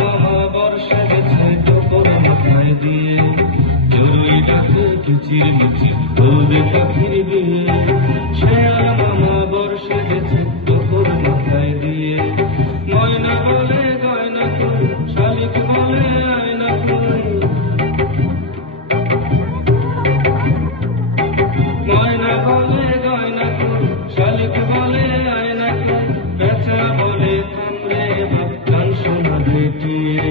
মামা বর্ষা গেছে টোপর মাথায় দিয়ে, জরুরি ডাকে কিচির মিচির বলবে পাখির বিয়ে। শেয়াল মামা বর্ষা গেছে টোপর মাথায় দিয়ে, ময়না বলে গয়না কই, শালিক বলে আয়না কই। ময়না বলে গয়না কই, শালিক বলে আয়না কই। বেচা বলে থামরে বাপ গান শোনা বেটিয়ে,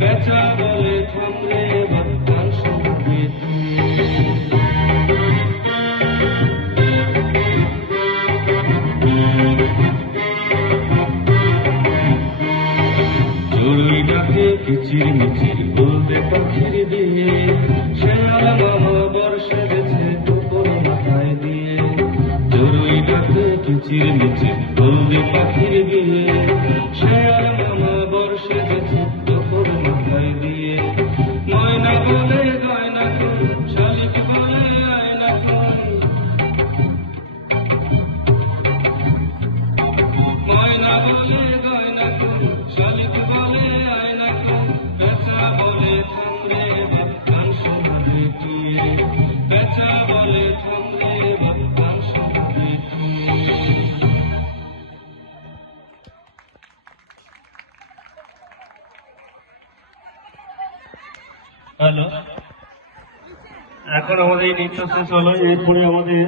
বেচা বলে থামরে বাপ গান শোনা বেটিয়ে। জরুরি ডাকে কিচির মিচির বলবে পাখির বিয়ে, শেয়াল মামা বর্ষা গেছে টোপর মাথায় দিয়ে, জরুরি ডাকে কিচির মিচির বলবে পাখির বিয়ে। শেয়াল মামা বর্ষা গেছে টোপর মাথায় দিয়ে, ময়না বলে গয়না কই, শালিক বলে আয়না কই। ময়না বলে গয়না কই, শালিক বলে আয়না কই। বেচা বলে থামরে বাপ গান শোনা বেটিয়ে, বেচা বলে থামরে বাপ গান শোনা বেটিয়ে। হ্যালো, এখন আমাদের এই নৃত্য শেষ হলো। এরপরে আমাদের